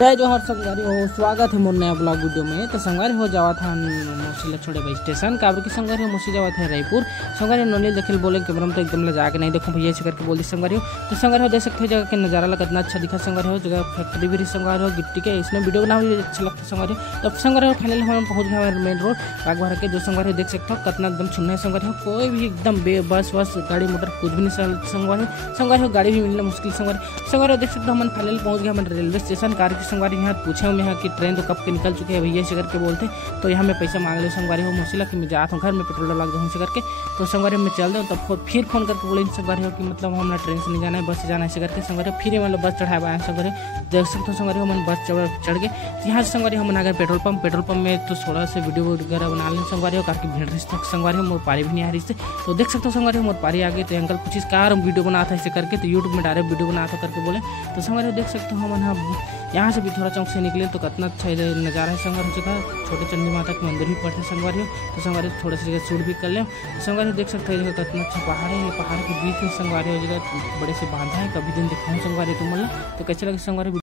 जय जोहर संगवारी हो, स्वागत है मोर नया ब्लॉग वीडियो में। तो संगवारी हो जावा था मोसी छोड़े भाई स्टेशन काबर की संगवारी हो मोसी जावा था रायपुर। संगवारी नोनी देखिल बोले कैमरा में तो एकदम ले जाके नहीं देखो भैया ऐसे करके बोल दी संगवारी हो। तो संगवारी हो देख सकते हो जगह के नज़ारा लगा कितना अच्छा दिखा संगवारी हो। जगह फैक्ट्री भी संगवारी हो गिट्टी के, इसमें वीडियो बना भी अच्छा लगता है संगवारी हो। तो संगवारी हो फाइनली हम पहुँच गए हमारे मेन रोड बागबारा के। जो संगवारी हो देख सकते हो कितना एकदम छुन्ना है संगवारी हो, कोई भी एकदम बस वस गाड़ी मोटर कुछ भी नहीं संगवारी हो। संगवारी हो गाड़ी भी मिलना मुश्किल संगवारी हो देख सकते हो। हम फाइनली पहुँच गए हमारे रेलवे स्टेशन। कार की संगवारी यहाँ पूछे हम यहाँ की ट्रेन तो कब के निकल चुके हैं भैया ऐसे करके बोलते। तो यहाँ मैं पैसा मांग ले संगवारी हो मोसीला कि मैं जाता हूँ घर में पेट्रोल लग जाऊँ ऐसे करके। तो संगवारी में चल दो तो फिर फोन करके बोले संगवारी हो कि मतलब हमें ट्रेन से नहीं जाना है बस से जाना है ऐसे करके। संगवारी फिर मतलब बस चढ़ाया आए संगवारी देख सकते हो। संगवारी हो मैंने बस चढ़ गए यहाँ से संगवारी हम आ गए पेट्रोल पंप में। तो थोड़ा से वीडियो वगैरह बना लें संगवारी हो, काफ़ी भीड़ रही तक संगवारी हो मोर पारी भी नहीं आ रही थी। तो देख सकते हो संगवारी हो मोर पारी आ गई। तो अंकल कुछ कार वीडियो बना था ऐसे करके, तो यूट्यूब में डायरेक्ट वीडियो बना था करके बोले। तो संगवारी हो देख सकते हो हम यहाँ से भी थोड़ा चौक से निकले तो कितना अच्छा नज़ारा है संगवारी जगह। छोटे चंडी माता के मंदिर भी पड़ते संगवारी हो। तो संगवारी थोड़ा सी जगह शूट भी कर लें। तो संगवारी देख सकते हो जगह कितना अच्छा पहाड़ है। ये पहाड़ के बीच में संगवारी हो जगह बड़े से बांधा है, कभी दिन दिखाऊँ संगवारी तुम मतलब। तो कैसे लगे संगवारी।